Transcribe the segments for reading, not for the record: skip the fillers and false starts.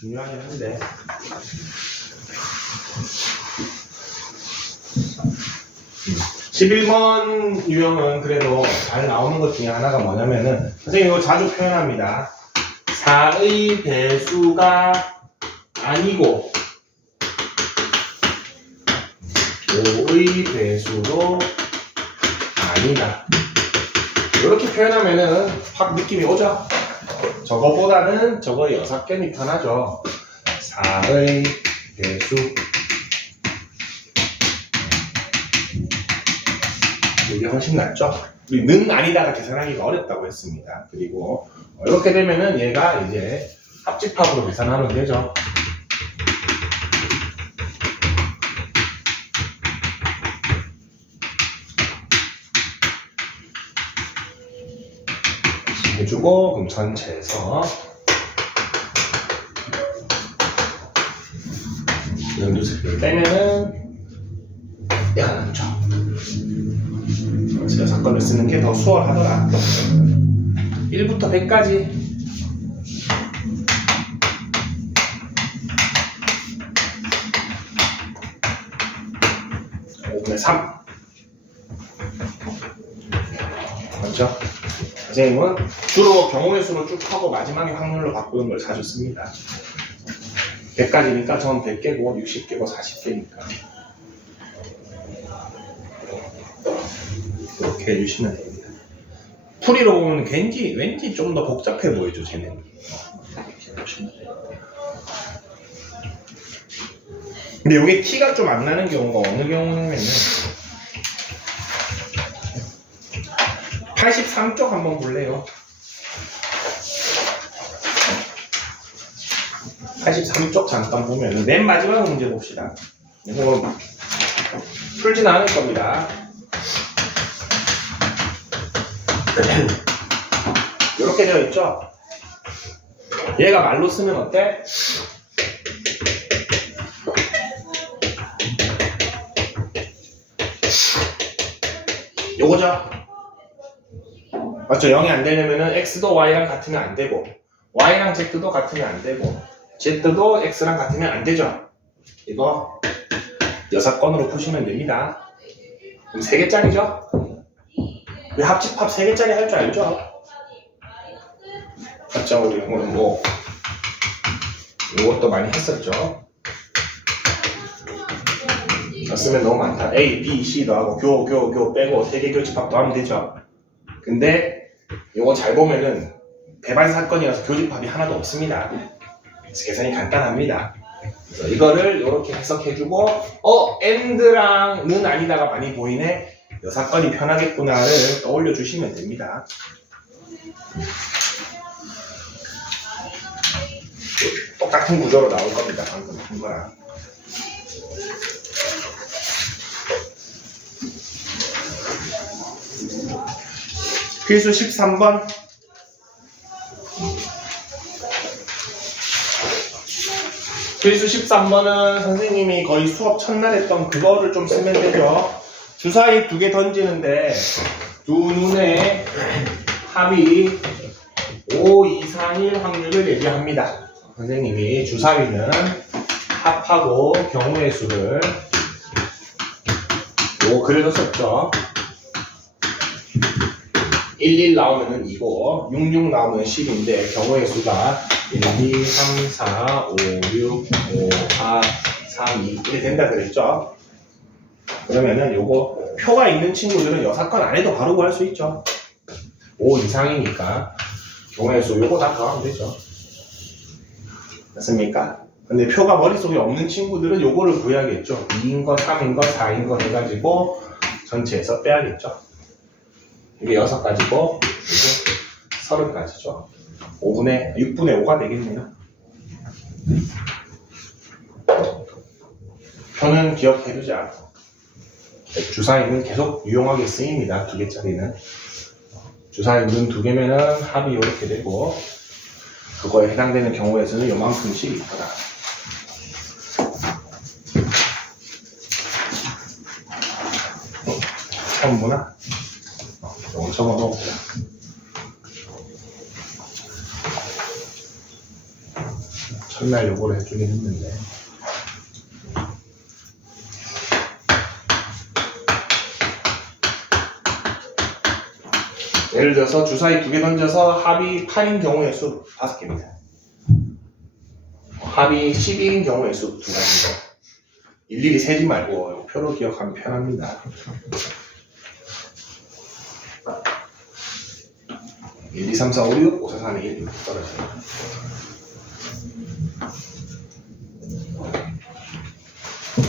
중요하긴 한데. 11번 유형은 그래도 잘 나오는 것 중에 하나가 뭐냐면은, 선생님 이거 자주 표현합니다. 4의 배수가 아니고 5의 배수도 아니다. 이렇게 표현하면은 확 느낌이 오죠? 저거보다는 저거 6개는 편하죠. 4의 배수. 이게 훨씬 낫죠? 우리 는 아니다가 계산하기가 어렵다고 했습니다. 그리고 이렇게 되면은 얘가 이제 합집합으로 계산하면 되죠. 해주고, 그럼 전체에서 연두색을 빼면은 얘가 남죠. 그래서 6건을 쓰는 게 더 수월하더라. 1부터 100까지 (5분의 3) 맞죠? 선생님은 주로 경우의 수로 쭉 하고 마지막에 확률로 바꾸는 걸 자주 씁니다. 100까지니까 전 100개고 60개고 40개니까 이렇게 해주시면 됩니다. 풀이로 보면 왠지 좀 더 복잡해 보이죠, 쟤는. 이렇게 보시면 돼요. 근데 이게 티가 좀 안 나는 경우가 어느 경우냐면요, 83쪽 한번 볼래요? 83쪽 잠깐 보면은 맨 마지막 문제 봅시다. 이거 풀진 않을 겁니다. 이렇게 되어 있죠? 얘가 말로 쓰면 어때? 요거죠? 맞죠? 0이 안 되려면은 x도 y랑 같으면 안 되고, y랑 z도 같으면 안 되고, z도 x랑 같으면 안 되죠? 이거 6건으로 푸시면 됩니다. 그럼 3개짜리죠? 우리 합집합 3개짜리 할 줄 알죠? 맞죠? 우리 오늘 뭐 이것도 많이 했었죠? 쓰면 너무 많다. A, B, C도 하고 교 빼고 3개 교집합도 하면 되죠? 근데 이거 잘 보면은 배반 사건이라서 교집합이 하나도 없습니다. 그래서 계산이 간단합니다. 그래서 이거를 이렇게 해석해주고, AND랑 는 아니다가 많이 보이네, 6건이 편하겠구나를 떠올려 주시면 됩니다. 똑같은 구조로 나올 겁니다. 방금 한 거랑. 필수 13번. 필수 13번은 선생님이 거의 수업 첫날 했던 그거를 좀 쓰면 되죠. 주사위 2개 던지는데 두 눈의 합이 5 이상일 확률을 얘기합니다. 선생님이 주사위는 합하고 경우의 수를 요 그래서 썼죠. 11 나오면은 2고 66 나오면 10인데 경우의 수가 1, 2, 3, 4, 5, 6, 5, 4, 3, 2 이렇게 된다 그랬죠. 그러면은 요거 표가 있는 친구들은 6건 안 해도 바로 구할 수 있죠. 5 이상이니까 경우의 수 요거 다 더하면 되죠. 맞습니까? 근데 표가 머릿속에 없는 친구들은 요거를 구해야겠죠. 2인 거, 3인 거, 4인 거 해가지고 전체에서 빼야겠죠. 이게 6가지고 이게 30가지죠. 6분의 5가 되겠네요. 표는 기억해두자. 주사위는 계속 유용하게 쓰입니다. 2개짜리는. 주사위는 2개면은 합이 이렇게 되고, 그거에 해당되는 경우의 수는 요만큼씩 있더라. 처음 보나? 이건 적어놓고. 첫날 요거를 해주긴 했는데. 예를 들어서 주사위 2개 던져서 합이 8인 경우의 수 5개입니다. 합이 12인 경우의 수 2가지입니다. 일일이 세지 말고 표로 기억하면 편합니다. 1, 2, 3, 4, 5, 6, 5, 4, 3, 2, 1 이렇게 떨어져요.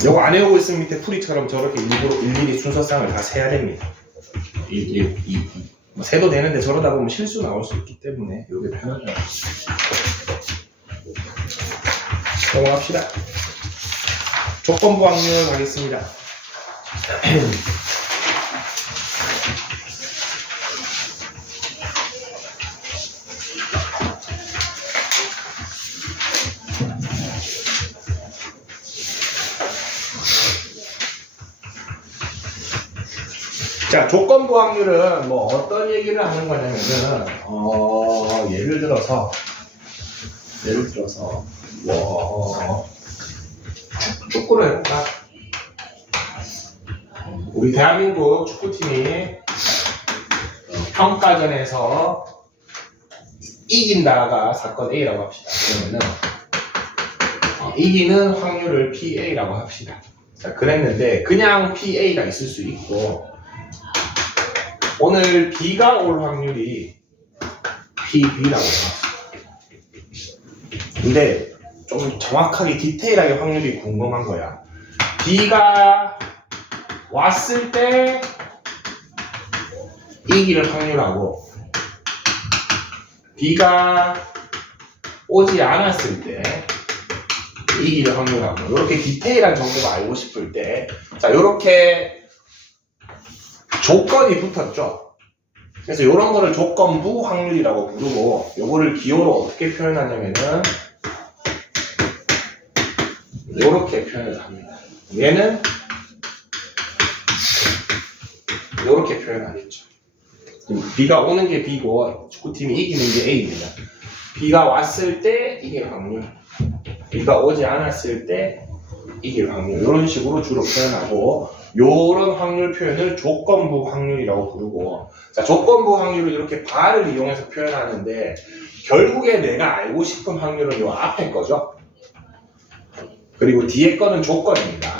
요거 안 외우고 있으면 밑에 풀이처럼 저렇게 일일이 순서상을 다 세야 됩니다. 1, 1, 2, 2. 뭐 세도 되는데 저러다 보면 실수 나올 수 있기 때문에 요게 편하죠. 넘어갑시다. 조건부 확률 가겠습니다. 자, 조건부 확률은 뭐 어떤 얘기를 하는 거냐면은 예를 들어서 뭐 축구를 해볼까? 우리 대한민국 축구팀이 평가전에서 이긴다가 사건 A라고 합시다. 그러면은 이기는 확률을 PA라고 합시다. 자, 그랬는데 그냥 PA가 있을 수 있고 오늘 B가 올 확률이 PB라고 합시다. 근데 좀 정확하게 디테일하게 확률이 궁금한 거야. B가 왔을 때 이길 확률하고 B가 오지 않았을 때 이길 확률하고 이렇게 디테일한 정보가 알고 싶을 때 자, 이렇게 조건이 붙었죠. 그래서 이런 거를 조건부 확률이라고 부르고 요거를 기호로 어떻게 표현하냐면은 이렇게 표현을 합니다. 얘는 이렇게 표현하겠죠. B가 오는 게 B고 축구팀이 이기는 게 A입니다. B가 왔을 때 이길 확률, B가 오지 않았을 때 이길 확률 이런 식으로 주로 표현하고 이런 확률 표현을 조건부 확률이라고 부르고 자, 조건부 확률을 이렇게 바를 이용해서 표현하는데 결국에 내가 알고 싶은 확률은 이 앞에 거죠. 그리고 뒤에 거는 조건입니다.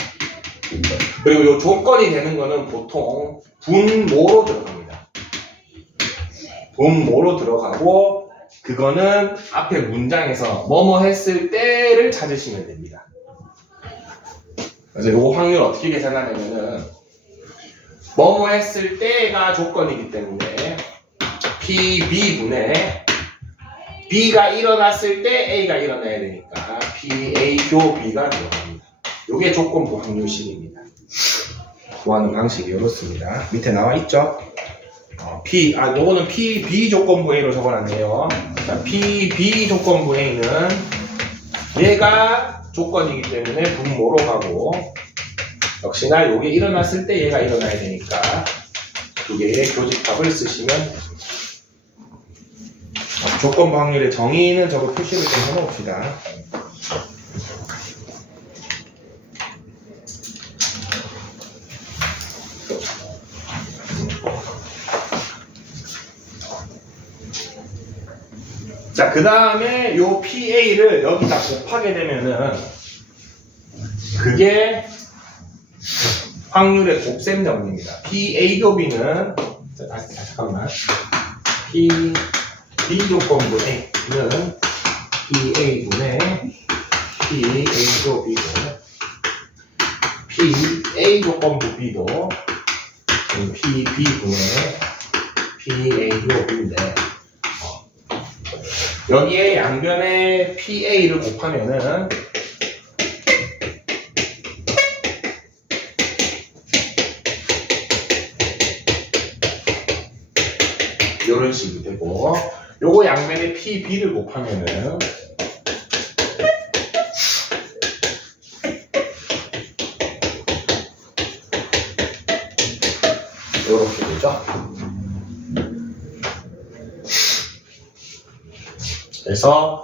그리고 이 조건이 되는 거는 보통 분모로 들어갑니다. 분모로 들어가고 그거는 앞에 문장에서 뭐뭐 했을 때를 찾으시면 됩니다. 그래서 이 확률 어떻게 계산하냐면은 뭐뭐 했을 때가 조건이기 때문에 PB분의 B가 일어났을 때 A가 일어나야 되니까 PA 교 B가 들어갑니다. 이게 조건부 확률식입니다. 구하는 방식이 이렇습니다. 밑에 나와 있죠? 요거는 PB 조건부 A로 적어놨네요. 자, PB 조건부 A는 얘가 조건이기 때문에 분모로 가고 역시나 요게 일어났을 때 얘가 일어나야 되니까 두 개의 교집합을 쓰시면 됩니다. 조건부 확률의 정의는 저거 표시를 좀 해놓읍시다. 자, 그 다음에 요 PA를 여기다 곱하게 되면은 그게 확률의 곱셈 정리입니다. PA 곱이는 잠깐만 B 조건부 A는 PA분의 PA 곱이고 PA 조건부 B도 PB분의 PA 곱인데 여기에 양변에 PA를 곱하면은 이런 식이 되고 요거 양면에 PB를 곱하면은 이렇게 되죠. 그래서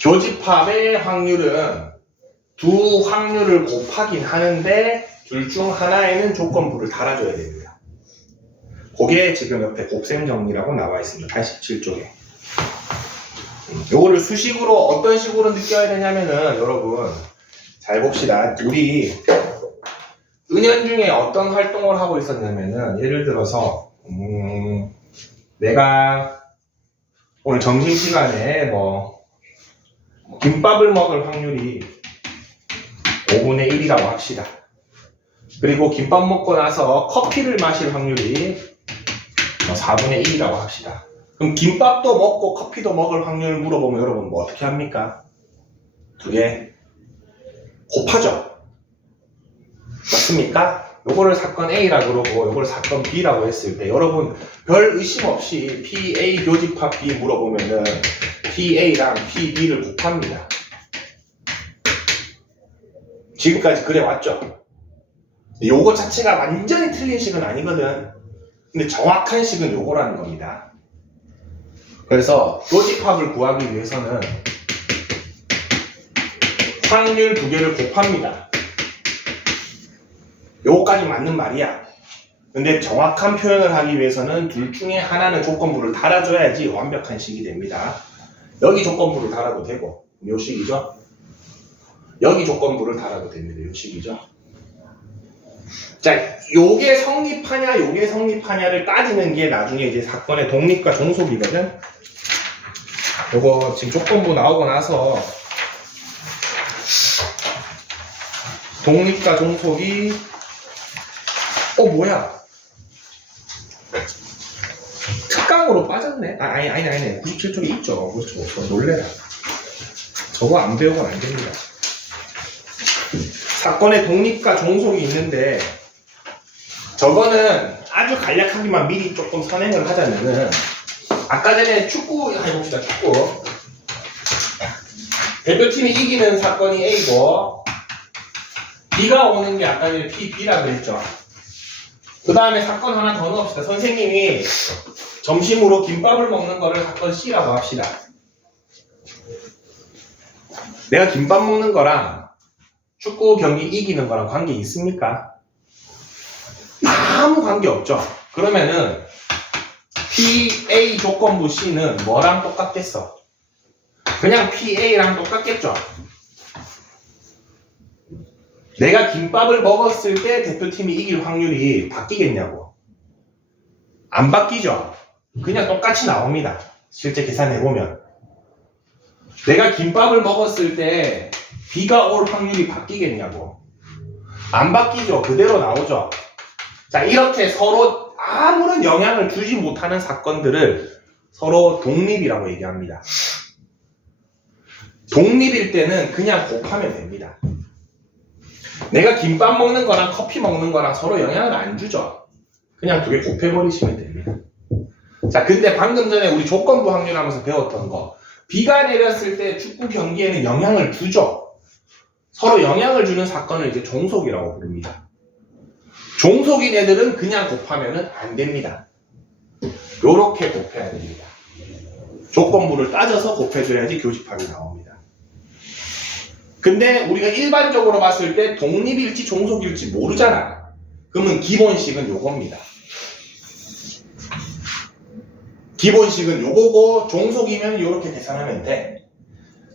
교집합의 확률은 두 확률을 곱하긴 하는데 둘 중 하나에는 조건부를 달아줘야 됩니다. 그게 지금 옆에 곱셈 정리라고 나와 있습니다. 87쪽에. 요거를 수식으로 어떤 식으로 느껴야 되냐면은 여러분 잘 봅시다. 우리 은연중에 어떤 활동을 하고 있었냐면은 예를 들어서 내가 오늘 점심시간에 뭐 김밥을 먹을 확률이 5분의 1이라고 합시다. 그리고 김밥 먹고 나서 커피를 마실 확률이 4분의 1이라고 합시다. 그럼 김밥도 먹고 커피도 먹을 확률 물어보면 여러분 뭐 어떻게 합니까? 두 개 곱하죠. 맞습니까? 요거를 사건 A라 그러고 요걸 사건 B라고 했을 때 여러분 별 의심 없이 PA 교집합 B 물어보면은 PA랑 PB를 곱합니다. 지금까지 그래 왔죠? 요거 자체가 완전히 틀린 식은 아니거든. 근데 정확한 식은 요거라는 겁니다. 그래서 교집합을 구하기 위해서는 확률 두 개를 곱합니다. 요거까지 맞는 말이야. 근데 정확한 표현을 하기 위해서는 둘 중에 하나는 조건부를 달아줘야지 완벽한 식이 됩니다. 여기 조건부를 달아도 되고 요 식이죠. 여기 조건부를 달아도 됩니다. 요 식이죠. 자, 요게 성립하냐 요게 성립하냐를 따지는 게 나중에 이제 사건의 독립과 종속이거든. 요거 지금 조건부 나오고 나서 독립과 종속이 뭐야 특강으로 빠졌네. 아니네 97쪽에 있죠. 그렇죠. 놀래라. 저거 안 배우면 안 됩니다. 사건의 독립과 종속이 있는데 저거는 아주 간략하게만 미리 조금 선행을 하자면은 아까 전에 축구 해봅시다. 축구 대표팀이 이기는 사건이 A고 B가 오는 게 아까 전에 B라고 했죠. 그 다음에 사건 하나 더 넣읍시다. 선생님이 점심으로 김밥을 먹는 거를 사건 C라고 합시다. 내가 김밥 먹는 거랑 축구 경기 이기는 거랑 관계 있습니까? 아무 관계 없죠. 그러면은 PA 조건부 C는 뭐랑 똑같겠어? 그냥 PA랑 똑같겠죠. 내가 김밥을 먹었을 때 대표팀이 이길 확률이 바뀌겠냐고. 안 바뀌죠. 그냥 똑같이 나옵니다. 실제 계산해보면 내가 김밥을 먹었을 때 B가 올 확률이 바뀌겠냐고. 안 바뀌죠. 그대로 나오죠. 자, 이렇게 서로 아무런 영향을 주지 못하는 사건들을 서로 독립이라고 얘기합니다. 독립일 때는 그냥 곱하면 됩니다. 내가 김밥 먹는 거랑 커피 먹는 거랑 서로 영향을 안 주죠. 그냥 두 개 곱해버리시면 됩니다. 자, 근데 방금 전에 우리 조건부 확률 하면서 배웠던 거 비가 내렸을 때 축구 경기에는 영향을 주죠. 서로 영향을 주는 사건을 이제 종속이라고 부릅니다. 종속인 애들은 그냥 곱하면 안 됩니다. 요렇게 곱해야 됩니다. 조건부를 따져서 곱해줘야지 교집합이 나옵니다. 근데 우리가 일반적으로 봤을 때 독립일지 종속일지 모르잖아. 그러면 기본식은 요겁니다. 기본식은 요거고 종속이면 요렇게 계산하면 돼.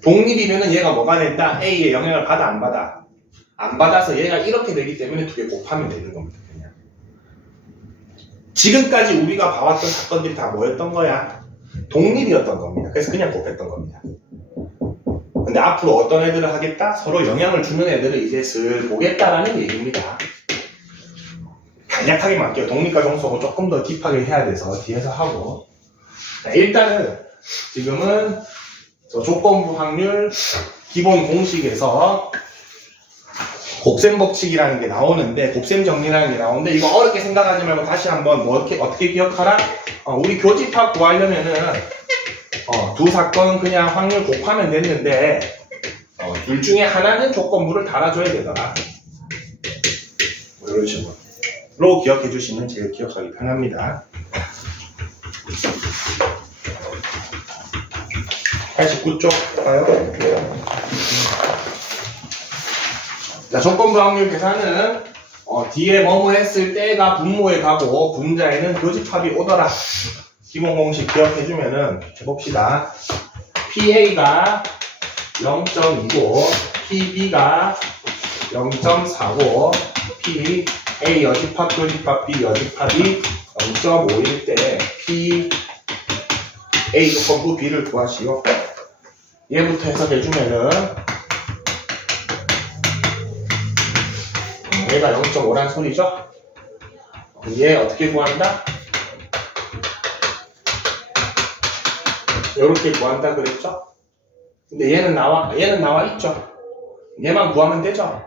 독립이면은 얘가 뭐가 된다? A의 영향을 받아 안 받아? 안 받아서 얘가 이렇게 되기 때문에 두 개 곱하면 되는 겁니다. 그냥. 지금까지 우리가 봐왔던 사건들이 다 뭐였던 거야? 독립이었던 겁니다. 그래서 그냥 곱했던 겁니다. 근데 앞으로 어떤 애들을 하겠다? 서로 영향을 주는 애들을 이제 슬 보겠다라는 얘기입니다. 간략하게 맞게요. 독립과 종속을 조금 더 딥하게 해야 돼서 뒤에서 하고. 자, 일단은 지금은 저 조건부 확률 기본 공식에서 곱셈 법칙이라는 게 나오는데 곱셈 정리라는 게 나오는데 이거 어렵게 생각하지 말고 다시 한번 뭐 어떻게 기억하라? 우리 교집합 구하려면은 두 사건 그냥 확률 곱하면 됐는데 둘 중에 하나는 조건부를 달아줘야 되더라. 뭐 이런 식으로 기억해 주시면 제일 기억하기 편합니다. 89쪽 봐요. 자, 조건부 확률 계산은 뒤에 뭐뭐 했을 때가 분모에 가고 분자에는 교집합이 오더라. 기본 공식 기억해주면은 해봅시다. PA가 0.2고 PB가 0.4고 PA 여집합 교집합 B 여집합이 0.5일 때 PA 조건부 B를 구하시오. 얘부터 해석해주면은 얘가 0.5란 소리죠? 얘 어떻게 구한다? 이렇게 구한다 그랬죠? 근데 얘는 나와 있죠? 얘만 구하면 되죠?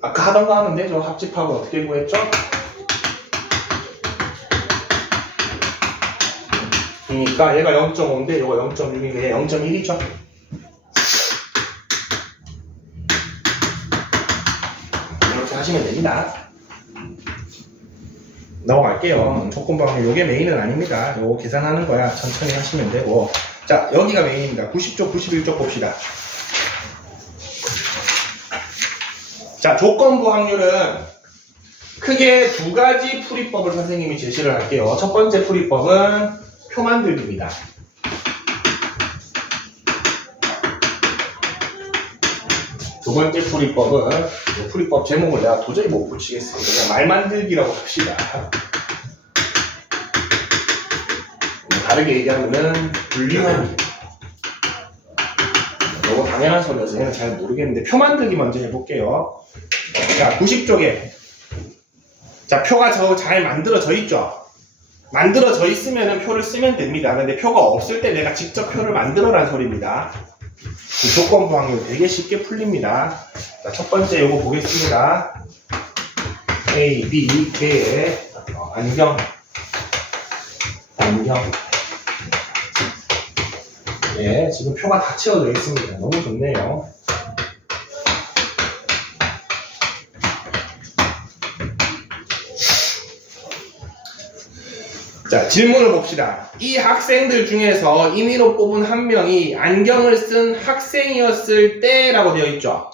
아까 하던 거 하면 되죠? 합집하고 어떻게 구했죠? 그러니까 얘가 0.5인데 이거 0.6인데 얘 0.1이죠? 이렇게 하시면 됩니다. 넘어갈게요. 조건부 확률 요게 메인은 아닙니다. 요거 계산하는 거야. 천천히 하시면 되고. 자, 여기가 메인입니다. 90쪽, 91쪽 봅시다. 자, 조건부 확률은 크게 두 가지 풀이법을 선생님이 제시를 할게요. 첫 번째 풀이법은 표 만들기입니다. 두 번째 풀이법은 풀이법 제목을 내가 도저히 못 붙이겠습니다. 그냥 말 만들기라고 합시다. 다르게 얘기하면은 분리하기. 너무 당연한 소리여서 얘는 잘 모르겠는데 표 만들기 먼저 해볼게요. 자, 90쪽에 자, 표가 잘 만들어져 있죠? 만들어져 있으면 표를 쓰면 됩니다. 근데 표가 없을 때 내가 직접 표를 만들어란 소리입니다. 이 조건부 확률 되게 쉽게 풀립니다. 자, 첫 번째 요거 보겠습니다. A, B, K의 안경. 예, 지금 표가 다 채워져 있습니다. 너무 좋네요. 자, 질문을 봅시다. 이 학생들 중에서 임의로 뽑은 한 명이 안경을 쓴 학생이었을 때라고 되어 있죠.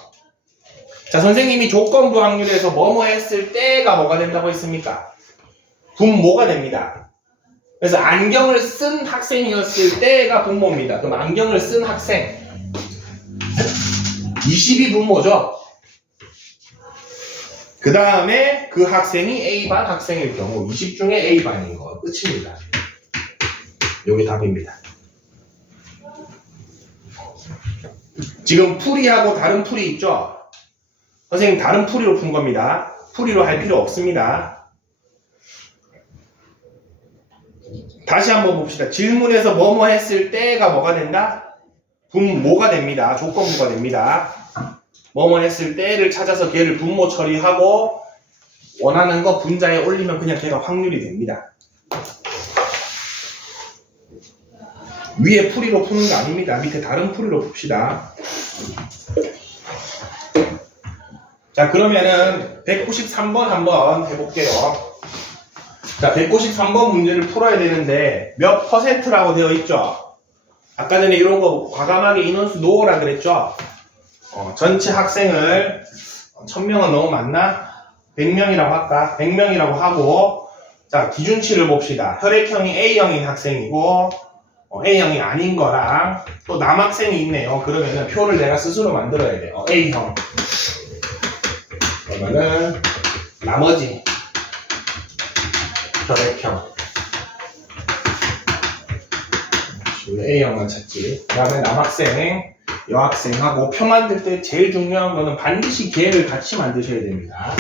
자, 선생님이 조건부 확률에서 뭐뭐 했을 때가 뭐가 된다고 했습니까? 분모가 됩니다. 그래서 안경을 쓴 학생이었을 때가 분모입니다. 그럼 안경을 쓴 학생 20이 분모죠. 그 다음에 그 학생이 A반 학생일 경우 20 중에 A반인 거 끝입니다. 요게 답입니다. 지금 풀이하고 다른 풀이 있죠? 선생님 다른 풀이로 푼 겁니다. 풀이로 할 필요 없습니다. 다시 한번 봅시다. 질문에서 뭐뭐 했을 때가 뭐가 된다? 분모가 됩니다. 조건부가 됩니다. 뭐뭐 했을 때를 찾아서 걔를 분모 처리하고 원하는 거 분자에 올리면 그냥 걔가 확률이 됩니다. 위에 풀이로 푸는 거 아닙니다. 밑에 다른 풀이로 풉시다. 자, 그러면은 193번 한번 해볼게요. 자, 193번 문제를 풀어야 되는데 몇 퍼센트라고 되어 있죠? 아까 전에 이런 거 과감하게 인원수 놓으라 그랬죠? 전체 학생을 1000명은 너무 많나? 100명이라고 할까? 100명이라고 하고 자, 기준치를 봅시다. 혈액형이 A형인 학생이고 A형이 아닌 거랑 또 남학생이 있네요. 그러면은 표를 내가 스스로 만들어야 돼요. A형 그러면은 나머지 혈액형 A형만 찾지. 그 다음에 남학생 여학생하고 표 만들 때 제일 중요한 거는 반드시 걔를 같이 만드셔야 됩니다.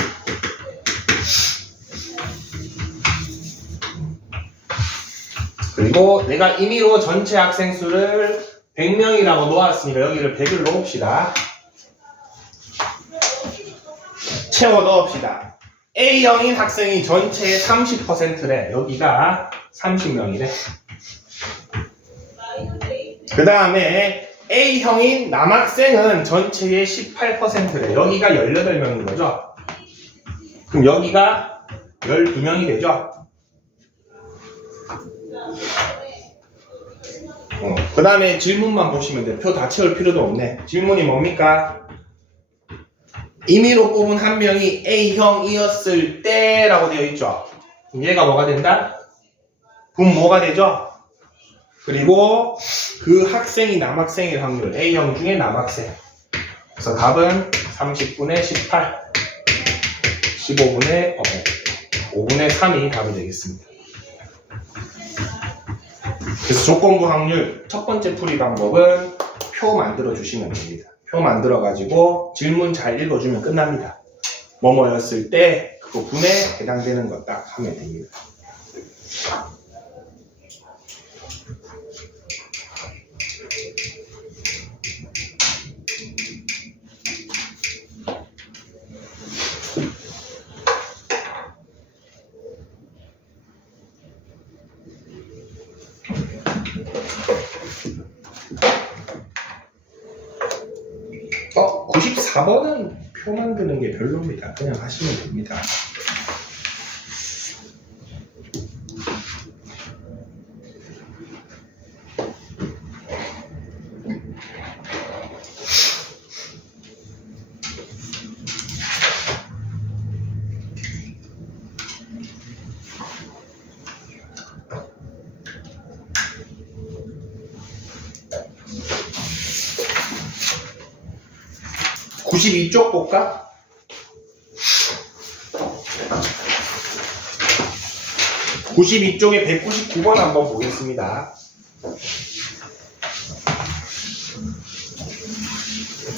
그리고 내가 임의로 전체 학생 수를 100명이라고 놓았으니까 여기를 100을 놓읍시다. 채워 넣읍시다. A형인 학생이 전체의 30%래. 여기가 30명이래. 그 다음에 A형인 남학생은 전체의 18%래. 여기가 18명인 거죠. 그럼 여기가 12명이 되죠. 그 다음에 질문만 보시면 돼요. 표 다 채울 필요도 없네. 질문이 뭡니까? 임의로 뽑은 한 명이 A형이었을 때 라고 되어 있죠. 얘가 뭐가 된다? 분모가 되죠. 그리고 그 학생이 남학생일 확률, A형 중에 남학생. 그래서 답은 30분의 18, 15분의 5분의 3이 답이 되겠습니다. 그래서 조건부 확률 첫 번째 풀이 방법은 표 만들어 주시면 됩니다. 표 만들어 가지고 질문 잘 읽어주면 끝납니다. 뭐뭐였을 때 그거 분에 해당되는 것 딱 하면 됩니다. 어, 94번은 표 만드는 게 별로입니다. 그냥 하시면 됩니다. (92쪽) 볼까? (92쪽에) 199번 한번 보겠습니다.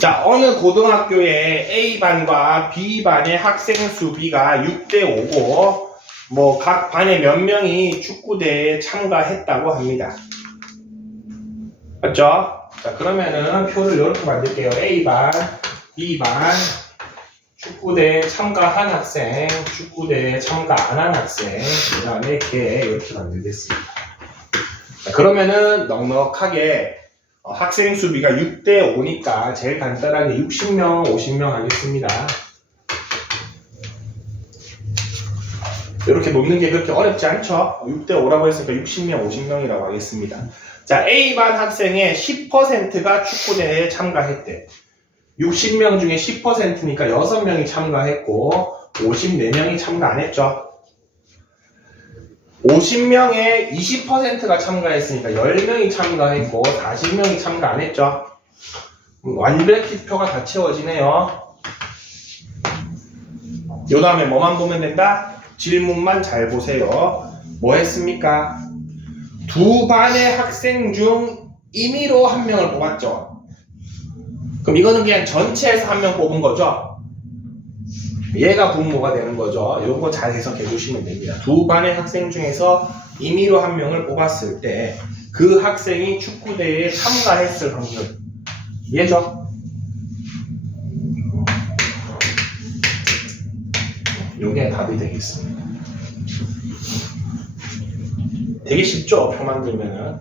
자, 어느 고등학교에 A반과 B반의 학생 수비가 6대 5고 뭐 각 반에 몇 명이 축구대회에 참가했다고 합니다. 맞죠? 자, 그러면은 표를 이렇게 만들게요. A반, B반, 축구대회에 참가한 학생, 축구대회에 참가 안 한 학생, 그 다음에 걔 이렇게 만들겠습니다. 자, 그러면은 넉넉하게 학생 수비가 6대 5니까 제일 간단하게 60명, 50명 하겠습니다. 이렇게 놓는 게 그렇게 어렵지 않죠? 6대 5라고 했으니까 60명, 50명이라고 하겠습니다. 자, A반 학생의 10%가 축구대회에 참가했대. 60명 중에 10%니까 6명이 참가했고 54명이 참가 안 했죠. 50명에 20%가 참가했으니까 10명이 참가했고 40명이 참가 안 했죠. 완벽히 표가 다 채워지네요. 요 다음에 뭐만 보면 된다? 질문만 잘 보세요. 뭐 했습니까? 두 반의 학생 중 임의로 한 명을 뽑았죠. 그럼 이거는 그냥 전체에서 한 명 뽑은 거죠. 얘가 분모가 되는 거죠. 요거 잘 해석해 주시면 됩니다. 두 반의 학생 중에서 임의로 한 명을 뽑았을 때 그 학생이 축구대회에 참가했을 확률. 얘죠. 요게 답이 되겠습니다. 되게 쉽죠? 표 만들면은.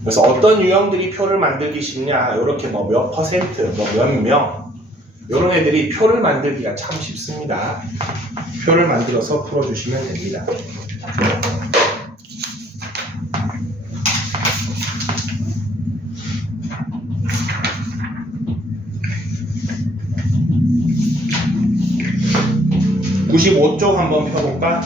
그래서 어떤 유형들이 표를 만들기 쉽냐, 이렇게 뭐 몇 퍼센트, 뭐 몇 명, 이런 애들이 표를 만들기가 참 쉽습니다. 표를 만들어서 풀어주시면 됩니다. (95쪽) 한번 펴볼까?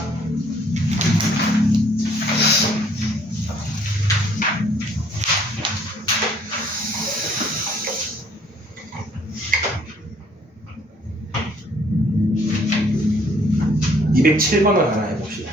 (207번을) 하나 해봅시다.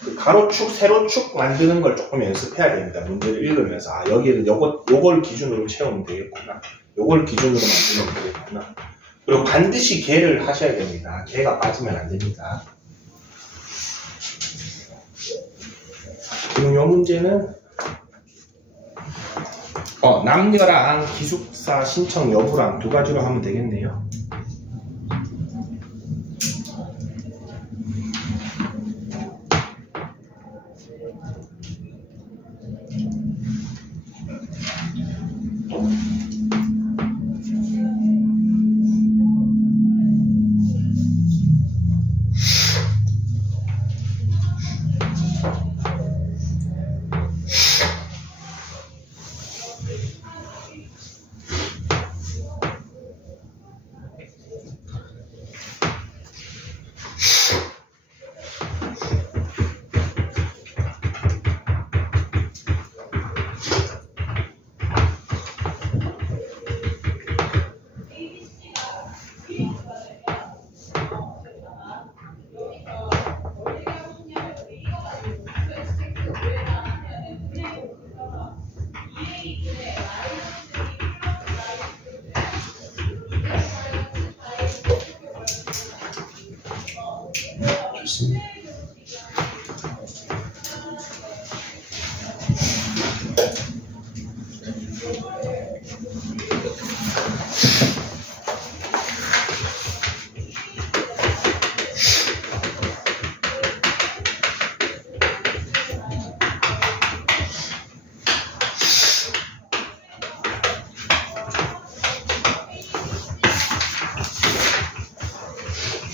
그 가로축, 세로축 만드는 걸 조금 연습해야 됩니다. 문제를 읽으면서 여기를 요걸 기준으로 채우면 되겠구나. 요걸 기준으로 만들면 되겠구나. 그리고 반드시 개를 하셔야 됩니다. 개가 빠지면 안 됩니다. 그럼 요 문제는 남녀랑 기숙사 신청 여부랑 두 가지로 하면 되겠네요.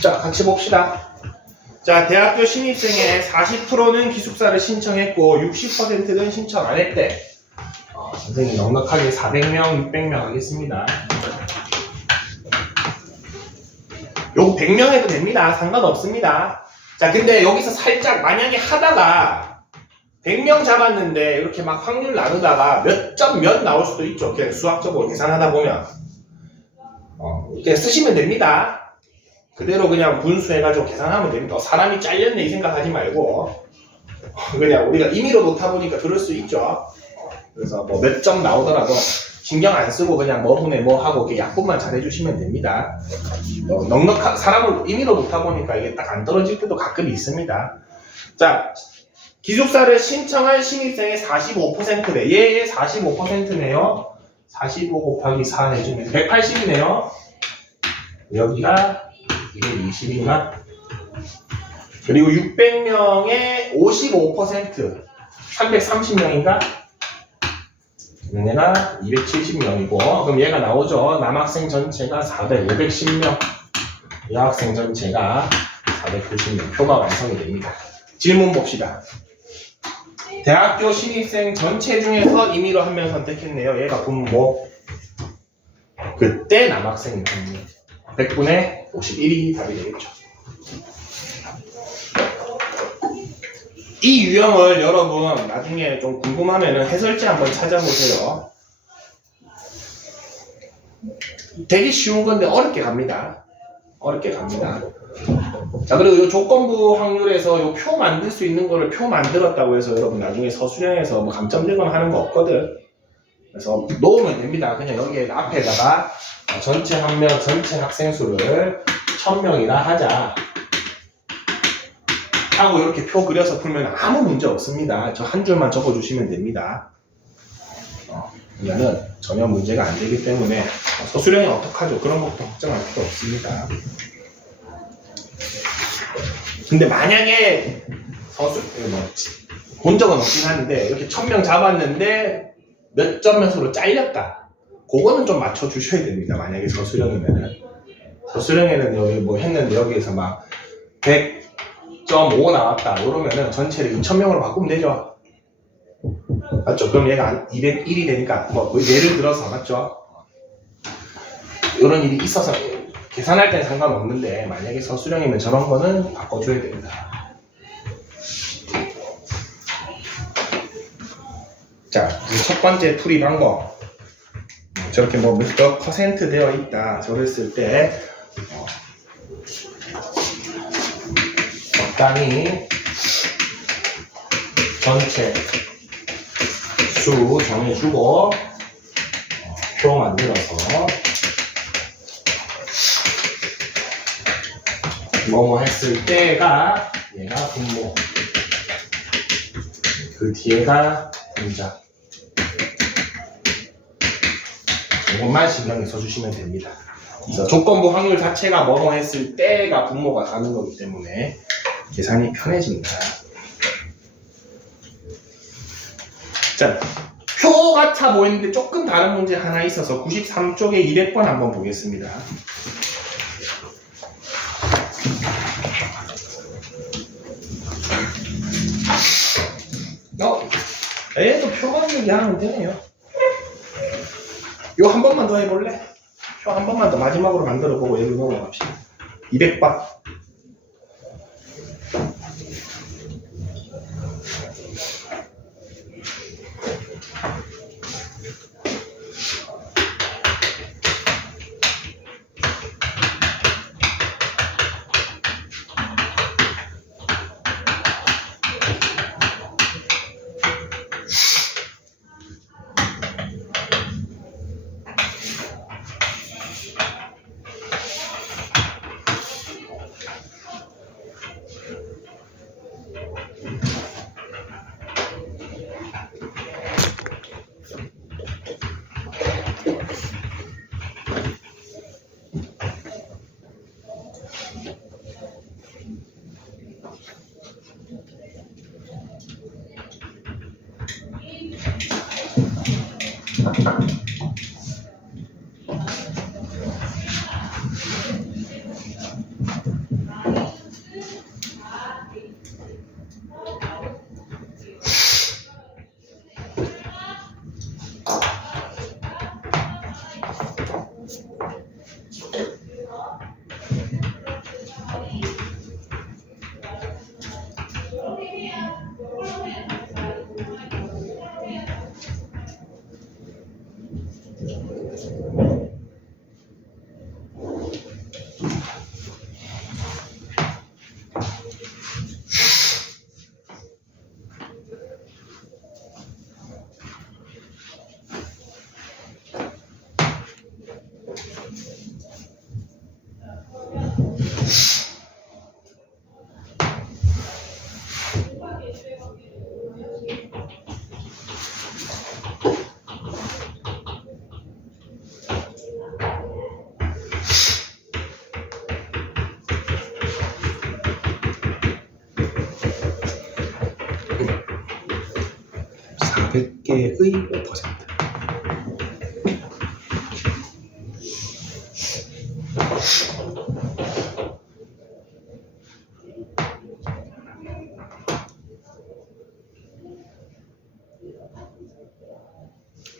자, 같이 봅시다. 자, 대학교 신입생의 40%는 기숙사를 신청했고 60%는 신청 안 했대. 선생님 넉넉하게 400명, 600명 하겠습니다. 요거 100명 해도 됩니다. 상관없습니다. 자, 근데 여기서 살짝 만약에 하다가 100명 잡았는데 이렇게 막 확률 나누다가 몇 점 몇 나올 수도 있죠. 그냥 수학적으로 계산하다 보면 이렇게 쓰시면 됩니다. 그대로 그냥 분수해가지고 계산하면 됩니다. 사람이 잘렸네 이 생각하지 말고 그냥 우리가 임의로 놓다 보니까 그럴 수 있죠. 그래서 뭐 몇 점 나오더라도 신경 안 쓰고 그냥 뭐 분에 뭐 하고 이렇게 약분만 잘 해주시면 됩니다. 넉넉한 사람을 임의로 놓다 보니까 이게 딱 안 떨어질 때도 가끔 있습니다. 자, 기숙사를 신청한 신입생의 45%래. 얘의 45%네요. 45 곱하기 4 해주면 180이네요. 여기가 220인가? 그리고 600명의 55% 330명인가? 얘가 270명이고 그럼 얘가 나오죠. 남학생 전체가 510명 여학생 전체가 490명 표가 완성이 됩니다. 질문 봅시다. 대학교 신입생 전체 중에서 임의로 한 명 선택했네요. 얘가 분모. 그때 남학생이 분모. 100분의 51이 답이 되겠죠. 이 유형을 여러분 나중에 좀 궁금하면 해설지 한번 찾아보세요. 되게 쉬운 건데 어렵게 갑니다. 어렵게 갑니다. 자, 그리고 이 조건부 확률에서 이 표 만들 수 있는 거를 표 만들었다고 해서 여러분 나중에 서술형에서 뭐 감점 들거나 하는 거 없거든. 그래서 놓으면 됩니다. 그냥 여기에 앞에다가 전체 한 명, 전체 학생 수를 1000명이라 하자. 하고 이렇게 표 그려서 풀면 아무 문제 없습니다. 저 한 줄만 적어주시면 됩니다. 그러면은 전혀 문제가 안 되기 때문에 서술형이 어떡하죠? 그런 것도 걱정할 필요 없습니다. 근데 만약에 본 적은 없긴 한데 이렇게 1000명 잡았는데 몇 점 몇으로 잘렸다. 그거는 좀 맞춰주셔야 됩니다. 만약에 서술형이면은. 서술형에는 여기 뭐 했는데 여기에서 막 100.5 나왔다. 이러면은 전체를 2000명으로 바꾸면 되죠. 맞죠? 그럼 얘가 201이 되니까 뭐 예를 들어서 맞죠? 이런 일이 있어서 계산할 때는 상관없는데 만약에 서술형이면 저런 거는 바꿔줘야 됩니다. 자, 첫 번째 풀이 방법. 저렇게 뭐 몇 퍼센트 되어 있다. 저랬을 때 적당히 전체 수 정해주고 표 만들어서 뭐뭐 했을 때가 얘가 분모, 그 뒤에가 분자. 이것만 신경을 써주시면 됩니다. 그래서 조건부 확률 자체가 뭐뭐 했을 때가 분모가 가는 거기 때문에 계산이 편해집니다. 자, 표 같아 보이는데 조금 다른 문제 하나 있어서 93쪽에 200번 한번 보겠습니다. 얘도 표만 얘기하면 되네요. 이거 한 번만 더 해볼래? 표 한 번만 더 마지막으로 만들어보고 여기 넘어갑시다. 200번. 400개의 5%.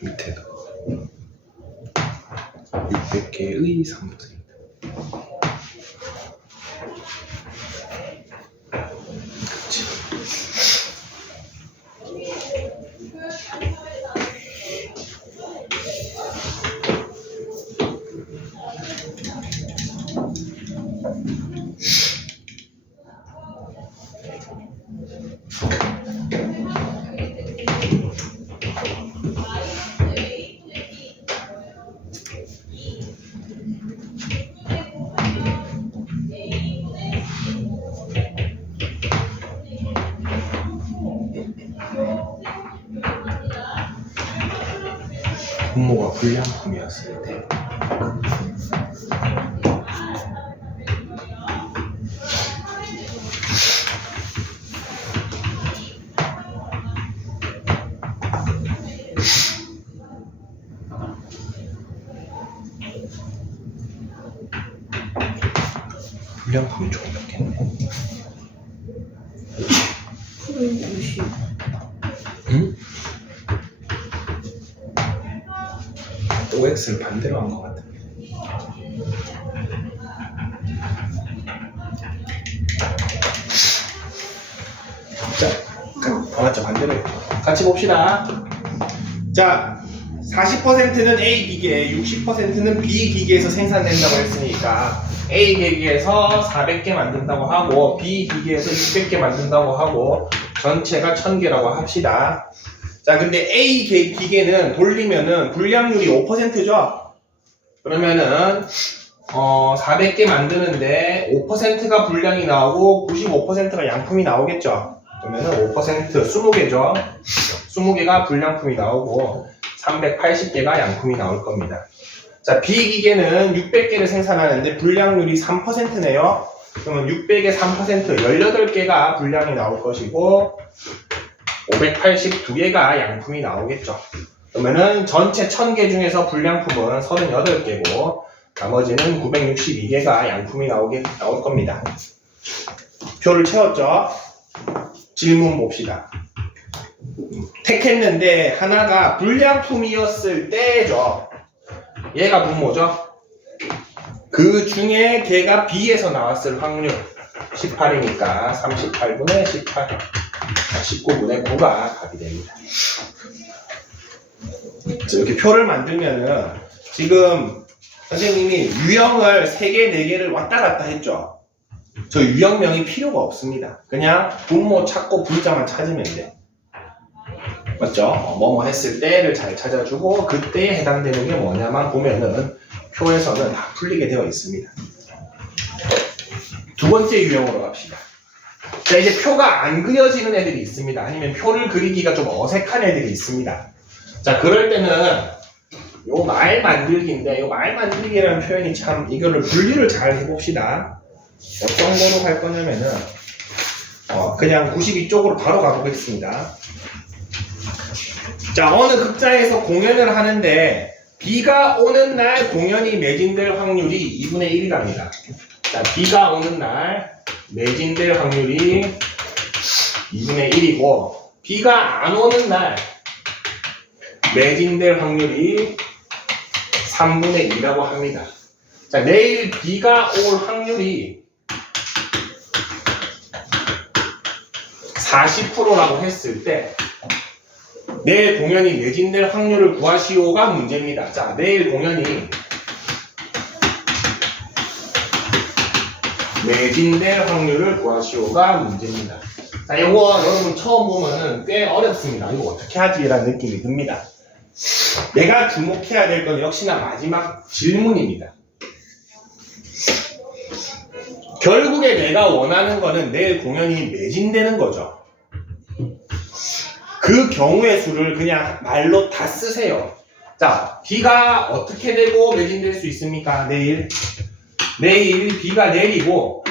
밑에도 600개의 3%. 분모가 불량품이었을 때 불량품이 총 몇 개인데? 응? OX를 반대로 한 것 같아. 자, 다 맞죠? 반대로 같이 봅시다. 자, 40%는 A 기계, 60%는 B 기계에서 생산된다고 했으니까 A 기계에서 400개 만든다고 하고 B 기계에서 600개 만든다고 하고 전체가 1000개라고 합시다. 자, 근데 A 기계는 돌리면은 불량률이 5%죠? 그러면은 400개 만드는데 5%가 불량이 나오고 95%가 양품이 나오겠죠? 그러면은 5% 20개죠? 20개가 불량품이 나오고 380개가 양품이 나올 겁니다. 자, B 기계는 600개를 생산하는데 불량률이 3%네요. 그러면 600의 3% 18개가 불량이 나올 것이고 582개가 양품이 나오겠죠. 그러면은 전체 1000개 중에서 불량품은 38개고 나머지는 962개가 양품이 나올 겁니다. 표를 채웠죠? 질문 봅시다. 택했는데 하나가 불량품이었을 때죠. 얘가 분모죠. 그 중에 걔가 B에서 나왔을 확률 18이니까 38분의 18 19분의 9가 답이 됩니다. 이렇게 표를 만들면은 지금 선생님이 유형을 3개, 4개를 왔다 갔다 했죠. 저 유형명이 필요가 없습니다. 그냥 분모 찾고 분자만 찾으면 돼. 맞죠? 뭐뭐 했을 때를 잘 찾아주고 그때에 해당되는 게 뭐냐만 보면은 표에서는 다 풀리게 되어 있습니다. 두 번째 유형으로 갑시다. 자, 이제 표가 안 그려지는 애들이 있습니다. 아니면 표를 그리기가 좀 어색한 애들이 있습니다. 자, 그럴 때는 요 말 만들기인데 요 말 만들기라는 표현이 참 이거를 분리를 잘 해봅시다. 어떤 거로 할 거냐면은 그냥 92쪽으로 바로 가보겠습니다. 자, 어느 극장에서 공연을 하는데 비가 오는 날 공연이 매진될 확률이 2분의 1이 갑니다. 자, 비가 오는 날 매진될 확률이 2분의 1이고 비가 안 오는 날 매진될 확률이 3분의 2라고 합니다. 자, 내일 비가 올 확률이 40%라고 했을 때 내일 공연이 매진될 확률을 구하시오가 문제입니다. 자, 내일 공연이 매진될 확률을 구하시오가 문제입니다. 자, 이거 여러분 처음 보면은 꽤 어렵습니다. 이거 어떻게 하지? 라는 느낌이 듭니다. 내가 주목해야 될 건 역시나 마지막 질문입니다. 결국에 내가 원하는 거는 내일 공연이 매진되는 거죠. 그 경우의 수를 그냥 말로 다 쓰세요. 자, 비가 어떻게 되고 매진될 수 있습니까? 내일 비가 내리고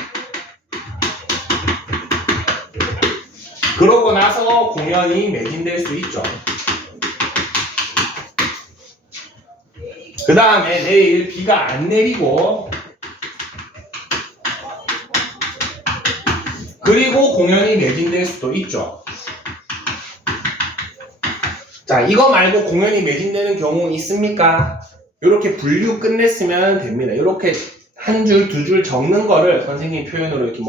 그러고 나서 공연이 매진될 수 있죠. 그 다음에 내일 비가 안 내리고 그리고 공연이 매진될 수도 있죠. 자, 이거 말고 공연이 매진되는 경우 있습니까? 이렇게 분류 끝냈으면 됩니다. 이렇게 한 줄, 두 줄 적는 거를 선생님 표현으로 이렇게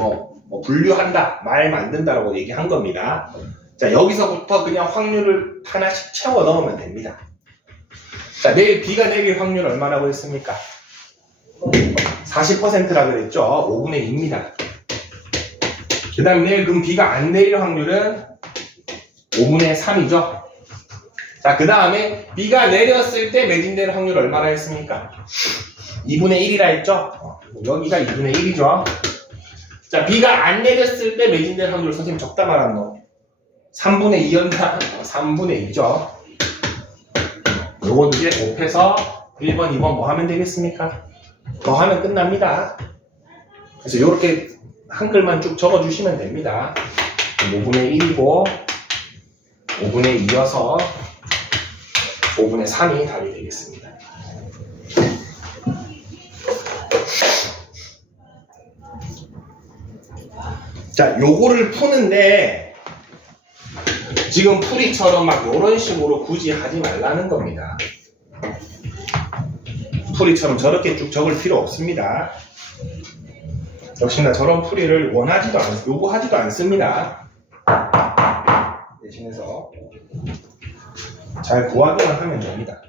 분류한다, 말 만든다라고 얘기한 겁니다. 자, 여기서부터 그냥 확률을 하나씩 채워 넣으면 됩니다. 자, 내일 비가 내릴 확률 얼마라고 했습니까? 40%라 그랬죠? 5분의 2입니다. 그 다음에 내일 그럼 비가 안 내릴 확률은 5분의 3이죠? 자, 그 다음에 비가 내렸을 때 매진될 확률 얼마나 했습니까? 2분의 1이라 했죠? 여기가 2분의 1이죠? 자, 비가 안 내렸을 때 매진될 확률 선생님 적다 말았노? 3분의 2였나? 3분의 2죠? 요거 두 개 곱해서 1번, 2번 뭐 하면 되겠습니까? 더하면 끝납니다. 그래서 요렇게 한글만 쭉 적어주시면 됩니다. 5분의 1이고 5분의 2여서 5분의 3이 답이 되겠습니다. 자, 요거를 푸는데 지금 풀이처럼 막 요런 식으로 굳이 하지 말라는 겁니다. 풀이처럼 저렇게 쭉 적을 필요 없습니다. 역시나 저런 풀이를 요구하지도 않습니다. 대신해서 잘 구하기만 하면 됩니다.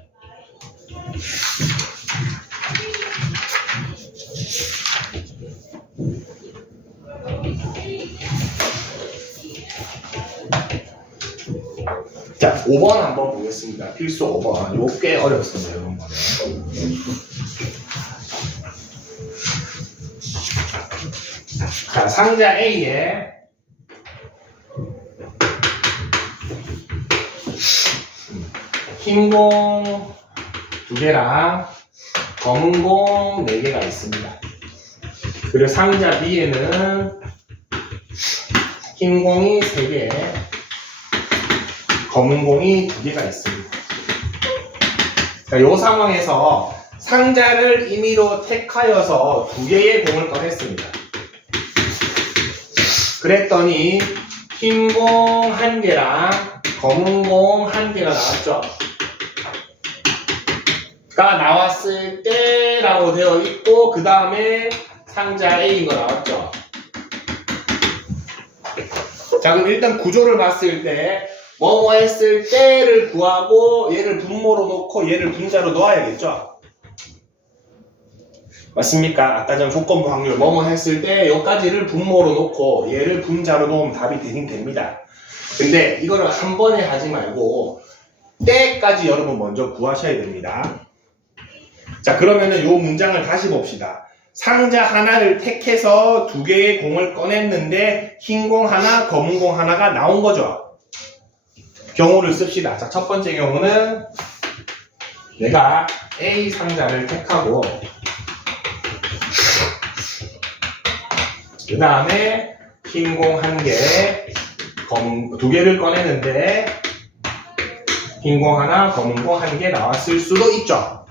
자, 5번 한번 보겠습니다. 필수 5번. 이거 꽤 어렵습니다. 이런 거는. 자, 상자 A에 흰 공 2개랑 검은 공 4개가 있습니다. 그리고 상자 B에는 흰 공이 3개, 검은 공이 2개가 있습니다. 자, 이 상황에서 상자를 임의로 택하여서 2개의 공을 꺼냈습니다. 그랬더니 흰 공 1개랑 검은 공 1개가 나왔죠. 가 나왔을 때라고 되어 있고 그 다음에 상자 A인 거 나왔죠. 자, 그럼 일단 구조를 봤을 때 뭐뭐 했을 때를 구하고 얘를 분모로 놓고 얘를 분자로 놓아야겠죠. 맞습니까? 아까 전 조건부 확률 뭐뭐 했을 때 여기까지를 분모로 놓고 얘를 분자로 놓으면 답이 되긴 됩니다. 근데 이거를 한 번에 하지 말고 때까지 여러분 먼저 구하셔야 됩니다. 자, 그러면은 요 문장을 다시 봅시다. 상자 하나를 택해서 2개의 공을 꺼냈는데 흰 공 하나, 검은 공 하나가 나온 거죠. 경우를 씁시다. 자, 첫 번째 경우는 내가 A 상자를 택하고 그 다음에 흰 공 1개, 2개를 꺼내는데 흰 공 하나, 검은 공 1개 나왔을 수도 있죠.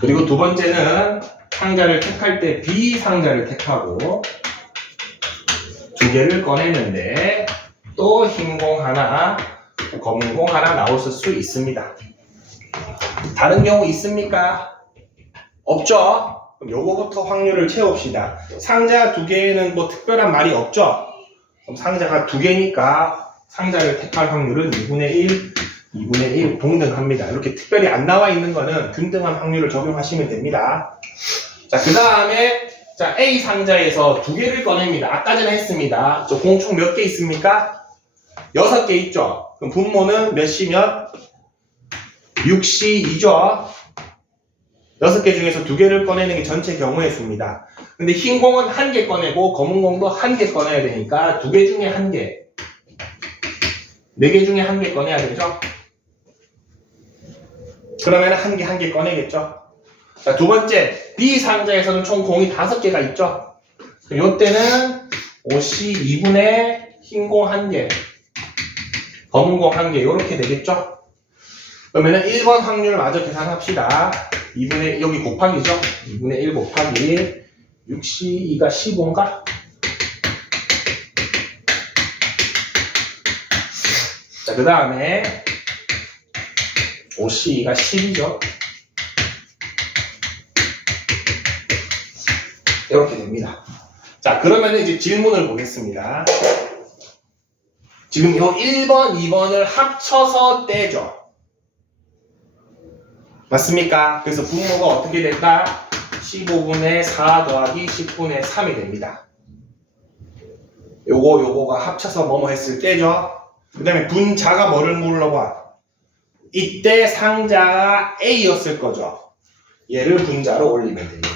그리고 두 번째는 상자를 택할 때 B 상자를 택하고 2개를 꺼내는데 또 흰 공 하나, 검은 공 하나 나왔을 수 있습니다. 다른 경우 있습니까? 없죠? 그럼 요거부터 확률을 채웁시다. 상자 2개에는 뭐 특별한 말이 없죠? 그럼 상자가 2개니까 상자를 택할 확률은 2분의 1, 2분의 1 동등합니다. 이렇게 특별히 안 나와 있는 거는 균등한 확률을 적용하시면 됩니다. 자, 그 다음에 자, A 상자에서 2개를 꺼냅니다. 아까 전에 했습니다. 저 공 총 몇 개 있습니까? 6개 있죠? 그럼 분모는 몇이면 6시 2죠? 6개 중에서 2개를 꺼내는 게 전체 경우의 수입니다. 근데 흰 공은 1개 꺼내고 검은 공도 1개 꺼내야 되니까 2개 중에 1개, 4개 중에 1개 꺼내야 되죠? 그러면 1개 꺼내겠죠? 자, 두 번째, B 상자에서는 총 공이 5개가 있죠? 그럼 이때는 5시 2분의 흰 공 1개, 검은 공 1개, 이렇게 되겠죠? 그러면은 1번 확률 마저 계산합시다. 2분의 여기 곱하기죠. 2분의 1 곱하기 6C2가 15인가? 자, 그 다음에 5C2가 10이죠. 이렇게 됩니다. 자, 그러면 이제 질문을 보겠습니다. 지금 이 1번, 2번을 합쳐서 떼죠. 맞습니까? 그래서 분모가 어떻게 될까? 15분의 4 더하기 10분의 3이 됩니다. 요거가 합쳐서 뭐뭐 했을 때죠. 그 다음에 분자가 뭐를 물어봐? 이때 상자가 A였을 거죠. 얘를 분자로 올리면 됩니다.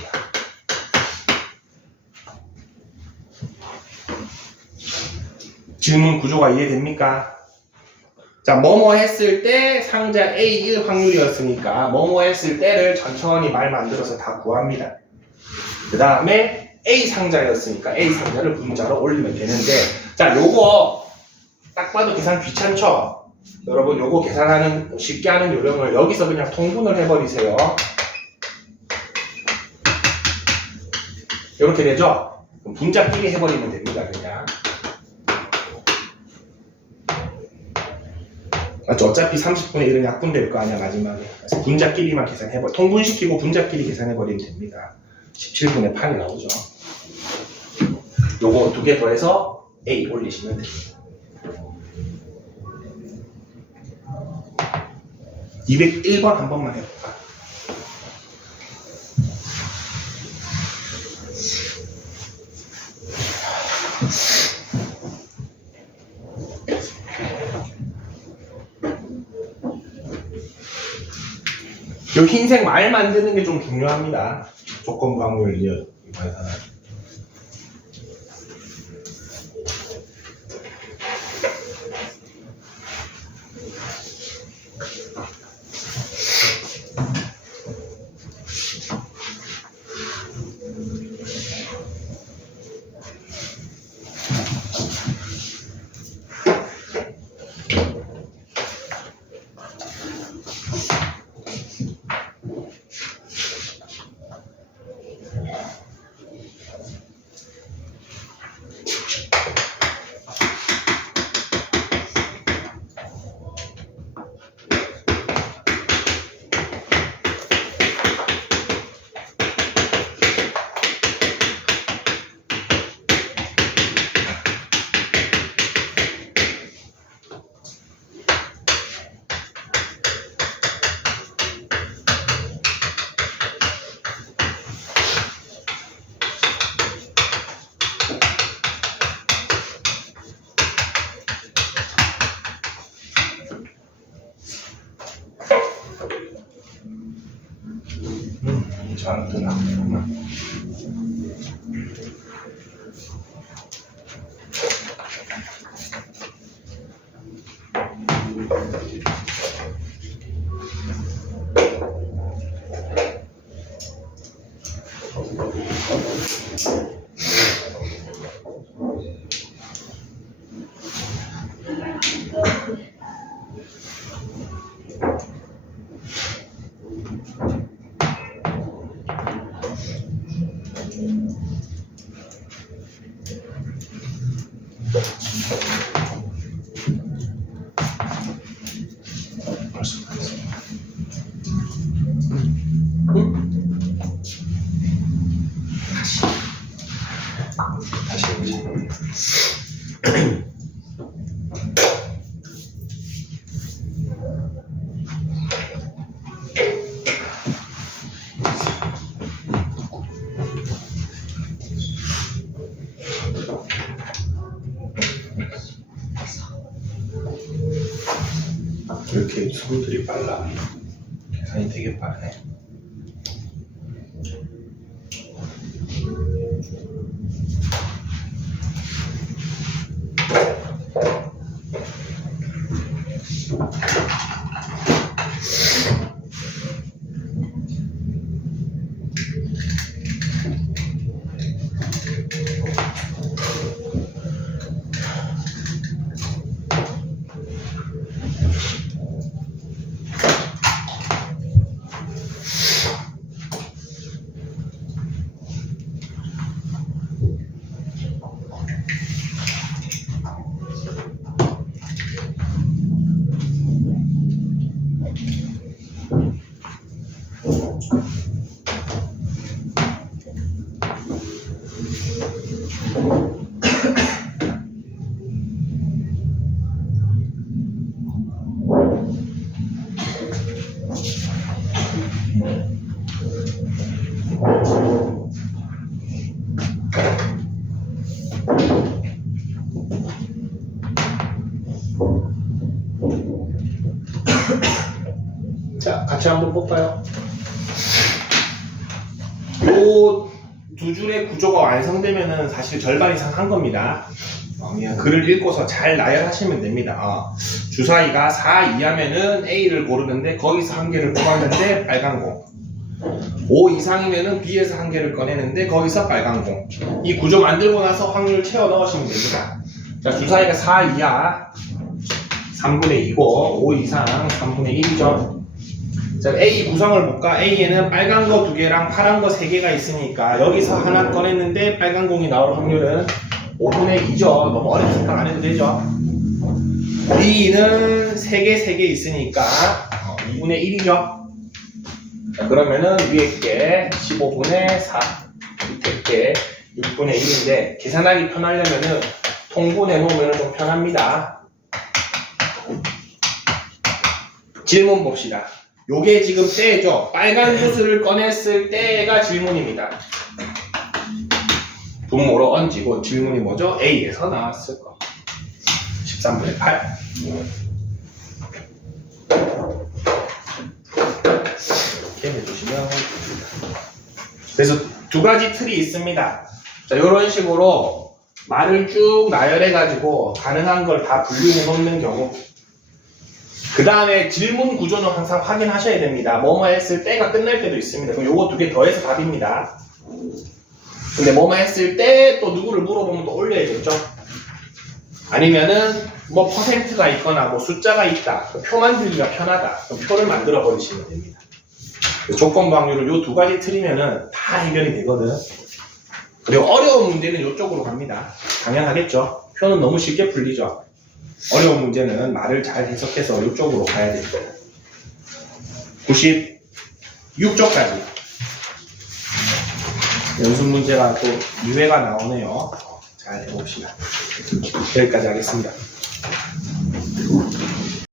질문 구조가 이해됩니까? 자, 뭐뭐 했을 때 상자 A1 확률이었으니까 뭐뭐 했을 때를 천천히 말 만들어서 다 구합니다. 그 다음에 A 상자였으니까 A 상자를 분자로 올리면 되는데, 자, 요거 딱 봐도 계산 귀찮죠? 여러분 요거 계산하는 쉽게 하는 요령을 여기서 그냥 통분을 해버리세요. 이렇게 되죠? 그럼 분자끼리 해버리면 됩니다. 그냥 맞죠? 어차피 30분의 1은 약분될 거 아니야 마지막에. 그래서 분자끼리만 계산해버려. 통분시키고 분자끼리 계산해버리면 됩니다. 17분의 8이 나오죠. 요거 두 개 더해서 A 올리시면 됩니다. 201번 한 번만 해볼까? 요 흰색 말 만드는 게 좀 중요합니다. 조건부 확률 이번에서는. 잘 뜨나? 다시 이렇게 수분들이 빨라. 계산이 되게 빠르네. 자, 같이 한번 볼까요? 요 두 줄의 구조가 완성되면은 사실 절반 이상 한 겁니다. 그냥 글을 읽고서 잘 나열하시면 됩니다. 주사위가 4 이하면은 A를 고르는데 거기서 한 개를 뽑았는데 빨간 공. 5 이상이면은 B에서 한 개를 꺼내는데 거기서 빨간 공. 이 구조 만들고 나서 확률 채워 넣으시면 됩니다. 자, 주사위가 4 이하 3분의 2고 5 이상 3분의 1이죠. 자, A 구성을 볼까? A에는 빨간 거 2개랑 파란 거 3개가 있으니까 여기서 하나 꺼냈는데 빨간 공이 나올 확률은 5분의 2죠. 너무 어렵게 생각 안 해도 되죠. B는 3개 있으니까 2분의 1이죠. 자, 그러면은 위에 게 15분의 4, 밑에 게 6분의 1인데 계산하기 편하려면은 통분해 놓으면 좀 편합니다. 질문 봅시다. 요게 지금 때죠. 빨간 구슬을 꺼냈을 때가 질문입니다. 분모로 얹이고 질문이 뭐죠? A에서 나왔을 거. 13분의 8. 이렇게 해주시면 됩니다. 그래서 두 가지 틀이 있습니다. 자, 이런 식으로 말을 쭉 나열해가지고 가능한 걸 다 분류해 놓는 경우. 그 다음에 질문 구조는 항상 확인하셔야 됩니다. 뭐뭐 했을 때가 끝날 때도 있습니다. 그럼 요거 2개 더해서 답입니다. 근데 뭐뭐 했을 때 또 누구를 물어보면 또 올려야겠죠. 아니면은 뭐 퍼센트가 있거나 뭐 숫자가 있다. 표 만들기가 편하다. 그럼 표를 만들어 버리시면 됩니다. 조건부 확률을 요 2가지 틀이면은 다 해결이 되거든. 그리고 어려운 문제는 요쪽으로 갑니다. 당연하겠죠. 표는 너무 쉽게 풀리죠. 어려운 문제는 말을 잘 해석해서 이쪽으로 가야 됩니다. 96쪽까지 연습 문제가 또 2회가 나오네요. 잘 해봅시다. 여기까지 하겠습니다.